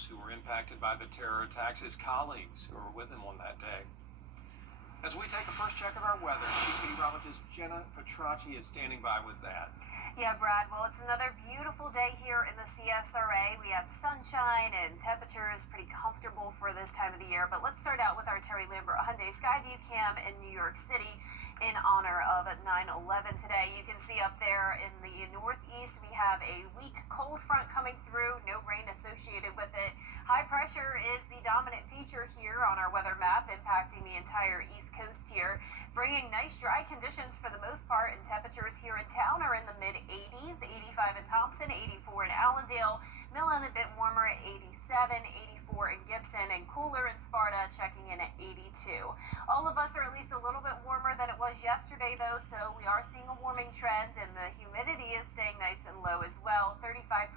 those who were impacted by the terror attacks, his colleagues who were with him on that day. As we take a first check of our weather, Chief Meteorologist Jenna Petracci is standing by with that. Yeah, Brad, well, it's another beautiful day here in the CSRA. We have sunshine and temperatures pretty comfortable for this time of the year. But let's start out with our Terry Lambert Hyundai Skyview Cam in New York City in honor of 9/11 today. You can see up there in the northeast, we have a weak cold front coming through, no rain associated with it. High pressure is the dominant feature here on our weather map, impacting the entire East Coast here, bringing nice dry conditions for the most part, and temperatures here in town are in the mid-80s, 85 in Thompson, 84 in Allendale, Millen a bit warmer at 87, 84 in Gibson, and cooler in Sparta, checking in at 82. All of us are at least a little bit warmer than it was yesterday, though, so we are seeing a warming trend, and the humidity is staying nice and low as well, 35%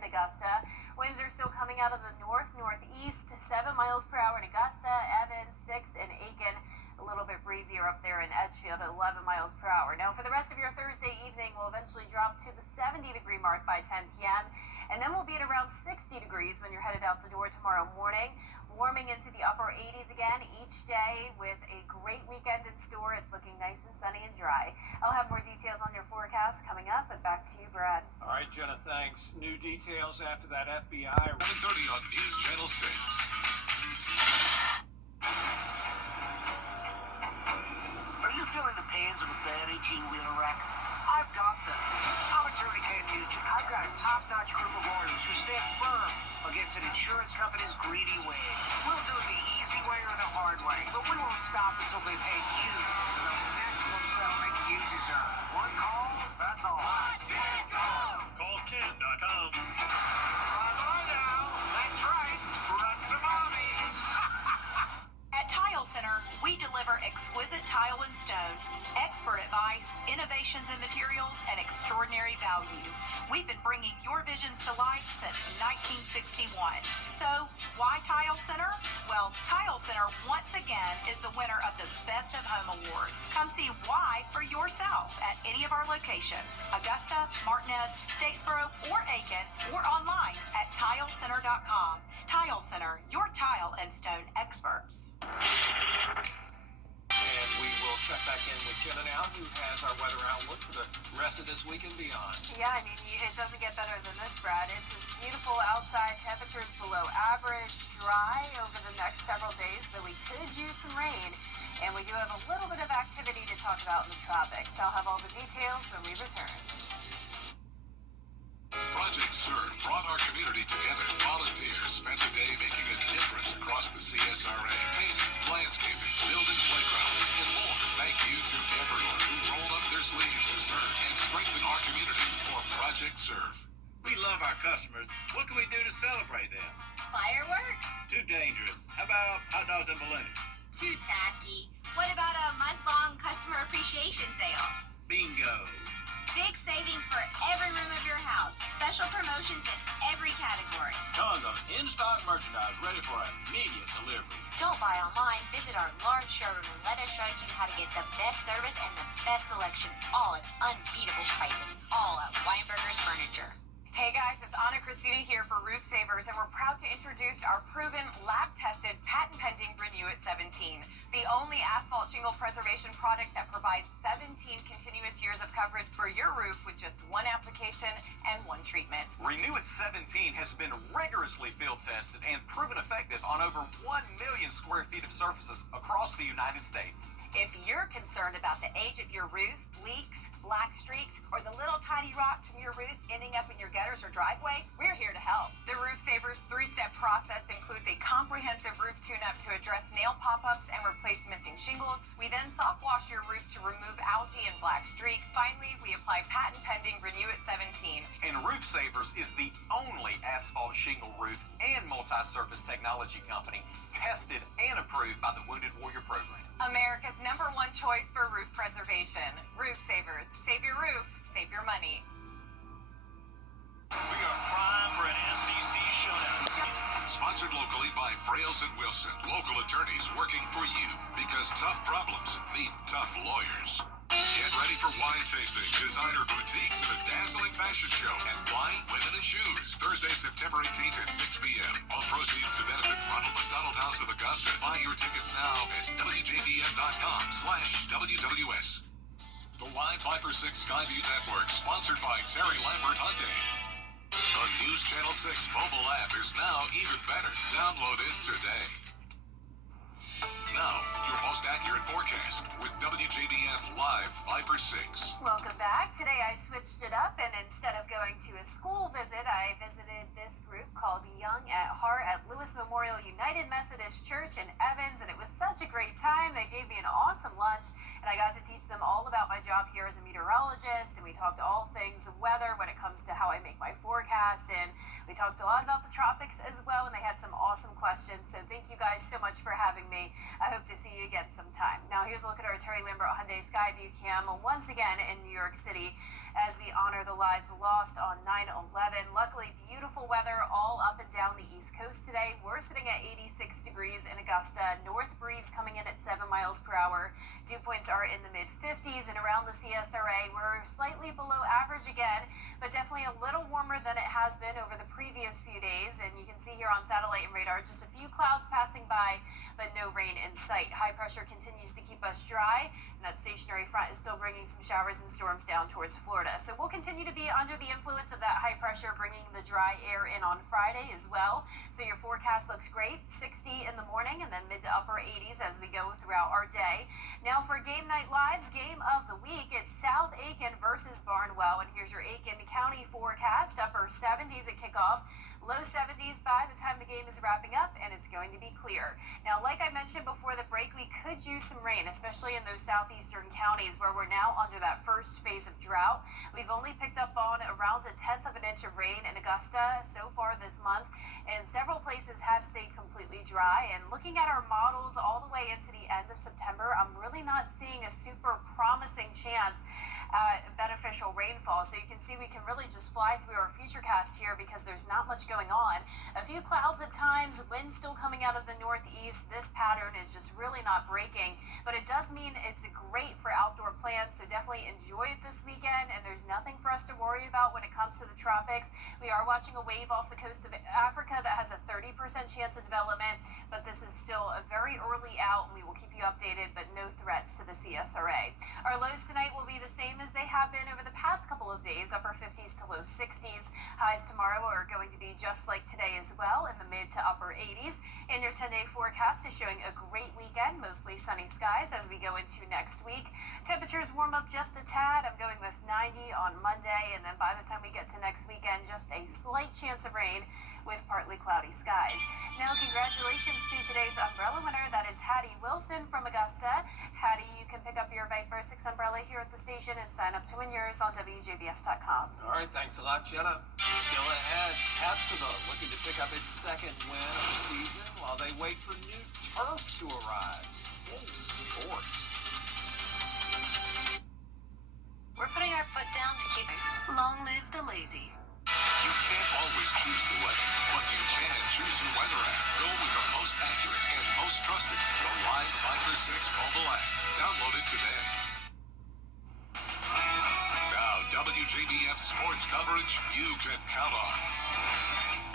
in Augusta. Winds are still coming out of the northeast, 7 miles per hour in Augusta, Evans, 6 in Aiken, a little bit breezier up there in Edgefield at 11 miles per hour. Now, for the rest of your Thursday evening, we'll eventually drop to the 70-degree mark by 10 p.m., and then we'll be at around 60 degrees when you're headed out the door tomorrow morning, warming into the upper 80s again each day with a great weekend in store. It's looking nice and sunny and dry. I'll have more details on your forecast coming up, but back to you, Brad. All right, Jenna, thanks. New details after that FBI. 7:30 on News Channel 6. Are you feeling the pains of a bad 18-wheeler wreck? I've got this. I'm Attorney Ken Nugent. I've got a top-notch group of lawyers who stand firm against an insurance company's greedy ways. We'll do it the easy way or the hard way, but we won't stop until they pay you the maximum settlement you deserve. One call, that's all. Call Ken.com. Bye-bye now. That's right. Run to mommy. At Tile Center, we deliver exquisite tile and stone, expert advice, innovations in materials, and extraordinary value. We've been bringing your visions to life since 1961. So, why Tile Center? Well, Tile Center once again is the winner of the Best of Home Award. Come see why for yourself at any of our locations, Augusta, Martinez, Statesboro, or Aiken, or online at tilecenter.com. Tile Center, your tile and stone experts. And we will check back in with Jenna now, who has our weather outlook for the rest of this week and beyond. Yeah, I mean, it doesn't get better than this, Brad. It's just beautiful outside, temperatures below average, dry over the next several days, though we could use some rain. And we do have a little bit of activity to talk about in the tropics. I'll have all the details when we return. Project Serve brought our community together. Volunteers spent the day making a difference across the CSRA. Painting, landscaping, building playgrounds, and more. Thank you to everyone who rolled up their sleeves to serve and strengthen our community for Project Serve. We love our customers. What can we do to celebrate them? Fireworks? Too dangerous. How about hot dogs and balloons? Too tacky. What about a month-long customer appreciation sale? Bingo. Big savings for every room of your house. Special promotions in every category. Tons of in-stock merchandise ready for immediate delivery. Don't buy online. Visit our large showroom and let us show you how to get the best service and the best selection, all at unbeatable prices. All at Weinberger's Furniture. Hey guys, it's Anna Christina here for Roof Savers, and we're proud to introduce our proven, lab-tested, patent-pending Renew It 17, the only asphalt shingle preservation product that provides 17 continuous years of coverage for your roof with just one application and one treatment. Renew It 17 has been rigorously field tested and proven effective on over 1 million square feet of surfaces across the United States. If you're concerned about the age of your roof, leaks, black streaks, or the little tiny rocks from your roof ending up in your gutters or driveway, we're here to help. The Roof Savers 3-step process includes a comprehensive roof tune-up to address nail pop-ups and replace missing shingles. We then soft wash your roof to remove algae and black streaks. Finally, we apply patent-pending Renew It 17. And Roof Savers is the only asphalt shingle roof and multi-surface technology company tested and approved by the Wounded Warrior Program. America's #1 choice for roof preservation. Roof Savers. Save your roof, save your money. We are prime for an SEC showdown. Sponsored locally by Frales & Wilson. Local attorneys working for you because tough problems need tough lawyers. Get ready for wine tasting, designer boutiques, and a dazzling fashion show at Wine, Women, and Shoes. Thursday, September 18th at 6 p.m. on House of Augusta. Buy your tickets now at WJBF.com/WWS. The Live 5-for-6 Skyview Network, sponsored by Terry Lambert Hyundai. The News Channel 6 mobile app is now even better. Download it today. Now, your most accurate forecast with WJBF Live 5-for-6. Welcome back. Today I switched it up, and instead of going to a school visit, I visited this group called Young at Heart at Lewis Memorial United Methodist Church in Evans, and it was such a great time. They gave me an awesome lunch, and I got to teach them all about my job here as a meteorologist, and we talked all things weather when it comes to how I make my forecasts, and we talked a lot about the tropics as well, and they had some awesome questions, so thank you guys so much for having me. I hope to see you again sometime. Now here's a look at our Terry Lambert Hyundai Skyview cam once again in New York City as we honor the lives lost on 9/11. Luckily, beautiful weather all up and down the East Coast today. We're sitting at 86 degrees in Augusta. North breeze coming in at 7 miles per hour. Dew points are in the mid-50s, and around the CSRA, we're slightly below average again, but definitely a little warmer than it has been over the previous few days. And you can see here on satellite and radar just a few clouds passing by, but no rain in sight. High pressure continues to keep us dry, and that stationary front is still bringing some showers and storms down towards Florida. So we'll continue to be under the influence of that high pressure, bringing the dry air in on Friday as well. So your forecast looks great, 60 in the morning and then mid to upper 80s as we go throughout our day. Now for Game Night Live's game of the week, it's South Aiken versus Barnwell, and here's your Aiken County forecast. Upper 70s at kickoff, low 70s by the time the game is wrapping up, and it's going to be clear. Now, like I mentioned before the break, we could use some rain, especially in those southeastern counties where we're now under that first phase of drought. We've only picked up on around 1/10 of an inch of rain in Augusta so far this month, and several places have stayed completely dry. And looking at our models all the way into the end of September, I'm really not seeing a super promising chance at beneficial rainfall. So you can see we can really just fly through our futurecast here because there's not much going on. A few clouds at times, wind still coming out of the northeast. This pattern is just really not breaking, but it does mean it's great for outdoor plants, so definitely enjoy it this weekend, and there's nothing for us to worry about when it comes to the tropics. We are watching a wave off the coast of Africa that has a 30% chance of development, but this is still a very early out, and we will keep you updated, but no threats to the CSRA. Our lows tonight will be the same as they have been over the past couple of days, upper 50s to low 60s. Highs tomorrow are going to be just like today as well, in the mid to upper 80s. And your 10-day forecast is showing a great weekend, mostly sunny skies as we go into next week. Temperatures warm up just a tad. I'm going with 90 on Monday, and then by the time we get to next weekend, just a slight chance of rain with partly cloudy skies. Now, congratulations to today's umbrella winner. That is Hattie Wilson from Augusta. Hattie, you can pick up your Viper 6 umbrella here at the station and sign up to win yours on WJBF.com. All right, thanks a lot, Jenna. Still ahead, Hepzibah looking to pick up its second win of the season while they wait for new turf to arrive. In sports. We're putting our foot down to keep. Long live the lazy. You can't always choose the weather, but you can choose your weather app. Go with the most accurate and most trusted, the Live 5-for-6 mobile app. Download it today. Now, WJBF sports coverage you can count on.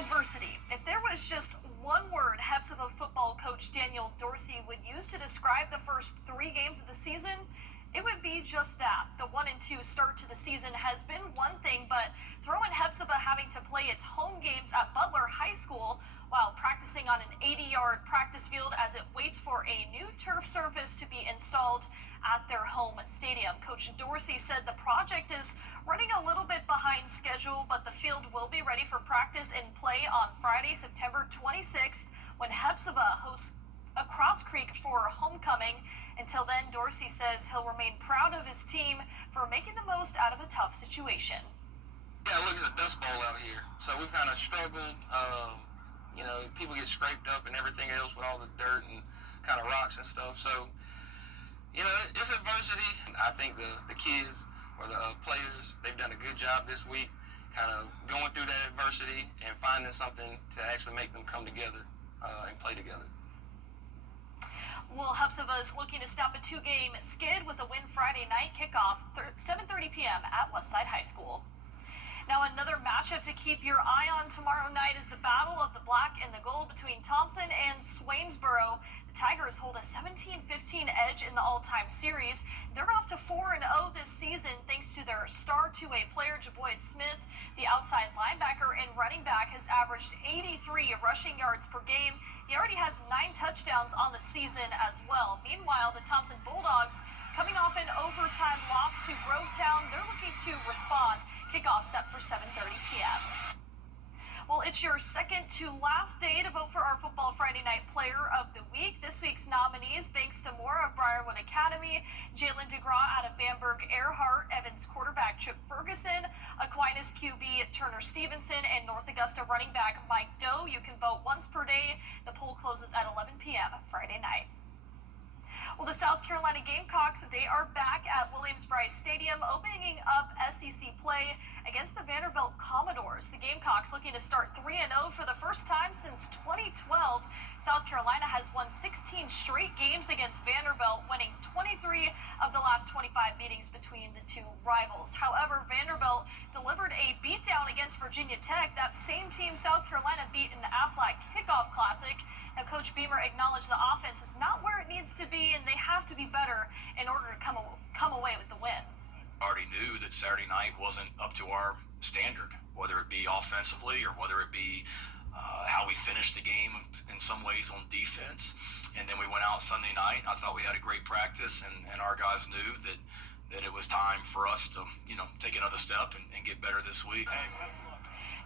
Adversity. If there was just one word Hepzibah football coach Daniel Dorsey would use to describe the first 3 games of the season, it would be just that. The 1-2 start to the season has been one thing, but throw in Hepzibah having to play its home games at Butler High School while practicing on an 80-yard practice field as it waits for a new turf surface to be installed at their home stadium. Coach Dorsey said the project is running a little bit behind schedule, but the field will be ready for practice and play on Friday, September 26th, when Hepzibah hosts a Cross Creek for homecoming. Until then, Dorsey says he'll remain proud of his team for making the most out of a tough situation. Yeah, look, it's a dust bowl out here. So we've kind of struggled. People get scraped up and everything else with all the dirt and kind of rocks and stuff. So, it's adversity. I think the kids or the players, they've done a good job this week kind of going through that adversity and finding something to actually make them come together and play together. Well, Hepzibah is looking to stop a 2-game skid with a win Friday night kickoff, 7:30 p.m. at Westside High School. Now, another matchup to keep your eye on tomorrow night is the battle of the black and the gold between Thompson and Swain. Waynesboro. The Tigers hold a 17-15 edge in the all-time series. They're off to 4-0 this season thanks to their star 2A player, Jaboy Smith. The outside linebacker and running back has averaged 83 rushing yards per game. He already has 9 touchdowns on the season as well. Meanwhile, the Thompson Bulldogs, coming off an overtime loss to Grovetown, they're looking to respond. Kickoff set for 7:30 p.m. Well, it's your second to last day to vote for our Football Friday Night Player of the Week. This week's nominees, Banks Demore of Briarwood Academy, Jalen DeGraw out of Bamberg Earhart, Evans quarterback Chip Ferguson, Aquinas QB Turner Stevenson, and North Augusta running back Mike Doe. You can vote once per day. The poll closes at 11 p.m. Friday night. Well, the South Carolina Gamecocks, they are back at Williams-Brice Stadium, opening up SEC play against the Vanderbilt Commodores. The Gamecocks looking to start 3-0 for the first time since 2012. South Carolina has won 16 straight games against Vanderbilt, winning 23 of the last 25 meetings between the two rivals. However, Vanderbilt delivered a beatdown against Virginia Tech, that same team South Carolina beat in the Aflac Kickoff Classic. Now, Coach Beamer acknowledged the offense is not where it needs to be, and they have to be better in order to come away with the win. Already knew that Saturday night wasn't up to our standard, whether it be offensively or whether it be how we finished the game in some ways on defense. And then we went out Sunday night. I thought we had a great practice, and our guys knew that it was time for us to, take another step and get better this week.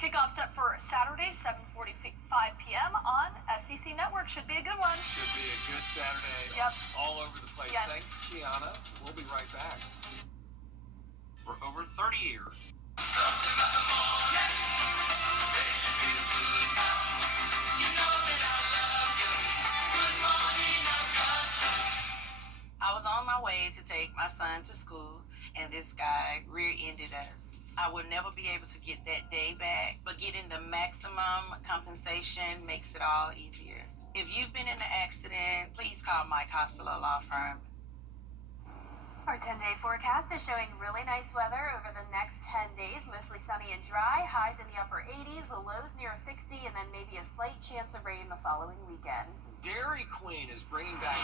Kickoff set for Saturday, 7:45 p.m. on SEC Network. Should be a good one. Should be a good Saturday. Yep. All over the place. Yes. Thanks, Gianna. We'll be right back. For over 30 years. I was on my way to take my son to school, and this guy rear-ended us. I would never be able to get that day back, but getting the maximum compensation makes it all easier. If you've been in an accident, please call Mike Hostler Law Firm. Our 10-day forecast is showing really nice weather over the next 10 days, mostly sunny and dry, highs in the upper 80s, the lows near 60, and then maybe a slight chance of rain the following weekend. Dairy Queen is bringing back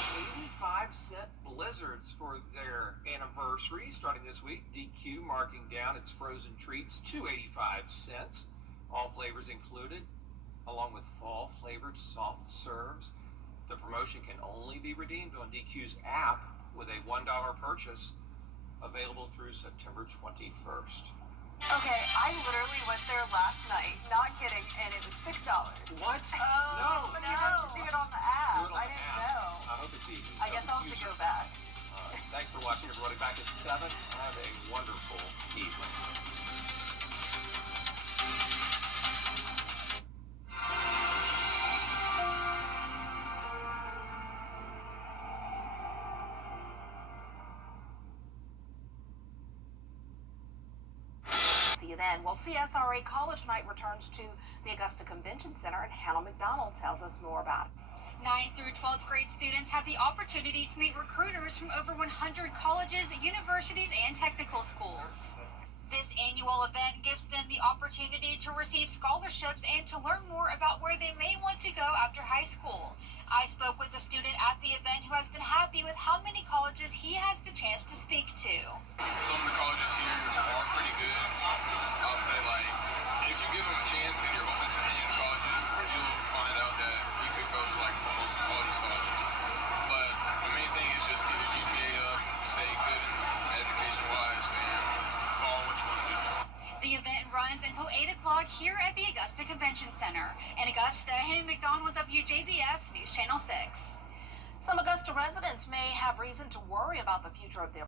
85-cent blizzards for their anniversary starting this week. DQ marking down its frozen treats to 85 cents. All flavors included, along with fall-flavored soft serves. The promotion can only be redeemed on DQ's app with a $1 purchase, available through September 21st. Okay, I literally went there last night, not kidding, and it was $6. What? Oh, but you have to do it on the app. Do it on I the didn't app. know. I hope it's easy. I guess I'll have to go back. Thanks for watching, everybody. Back at 7. Have a wonderful evening. See you then. Well, CSRA College Night returns to the Augusta Convention Center, and Hannah McDonald tells us more about it. 9th through 12th grade students have the opportunity to meet recruiters from over 100 colleges, universities, and technical schools. This annual event gives them the opportunity to receive scholarships and to learn more about where they may want to go after high school. I spoke with a student at the event who has been happy with how many colleges he has the chance to speak to. Some of the colleges here are pretty good. I'll say, if you give them a chance and you're open to any of the colleges, you'll find out that you could go to almost all these colleges. But the main thing is just get your GPA up, stay good education-wise, and follow what you want to do. The event runs until 8 o'clock here at the Augusta Convention Center. In Augusta, Hannah McDonald, WJBF News Channel 6. Some Augusta residents may have reason to worry about the future of their